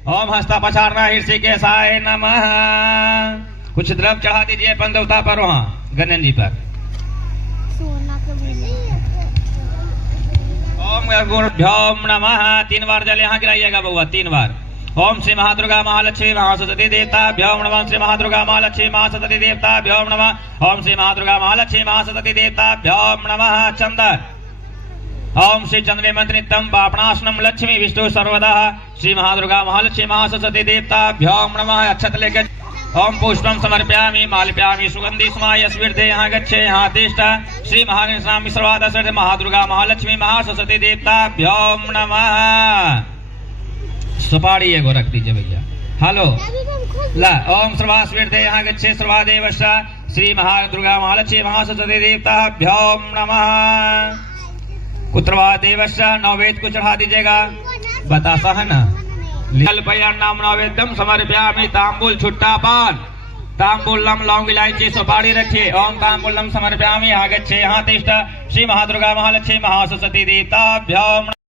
ओम हस्ता पछाड़ना ऋषिकेशाय नमः। कुछ द्रव्य चढ़ा दीजिए पंच देवता पर, वहां गणेश जी पर। ओम गुरुभ्यो नमः। 3 बार जल यहाँ गिराइएगा बउआ, 3 बार। ओम श्री महादुर्गा महालक्ष्मी महासरस्वती देवताभ्यो नमः। श्री महादुर्गा महालक्ष्मी महासरस्वती देवताभ्यो नमः। ओम श्री महादुर्गा महालक्ष्मी महासरस्वती देवताभ्यो नमः। चंदन। ओम श्री चंद्रे मंत्रितम पापणासनम लक्ष्मी विष्णु सर्वदा। श्री महादुर्गा महालक्ष्मी महासरस्वती देवताभ्यो नमः। अक्षत लेकर ओम पुष्पम समर्पयामि माल्पयामि सुगंधि स्माय स्वीर्धे यहाँ गच्छे यहाँ तिष्ठ। श्री महागणेशाम सर्वादश महादुर्गा महालक्ष्मी महासरस्वती देवताभ्यो नमः। सुपारी एगो रख दीजिए भैया। हेलो ला। ओम सर्वा स्वीर्धे यहाँ गच्छे सर्वादेवश्च। श्री महादुर्गा महालक्ष्मी महासरस्वती देवताभ्यो नमः। कुत्रवा देवश्च। नववेद को चढ़ा दीजिएगा, बतासा है ना। नाम नैवेद्यम समर्पयामि। तांबूल छुट्टा पान तांबूलम लौंग इलायची सुपारी रखिए। ओम तांबूलम समर्पयामि आगच्छे यहाँ तिष्ठ। श्री महादुर्गा महालक्ष्मी महासरस्वती देवताभ्यो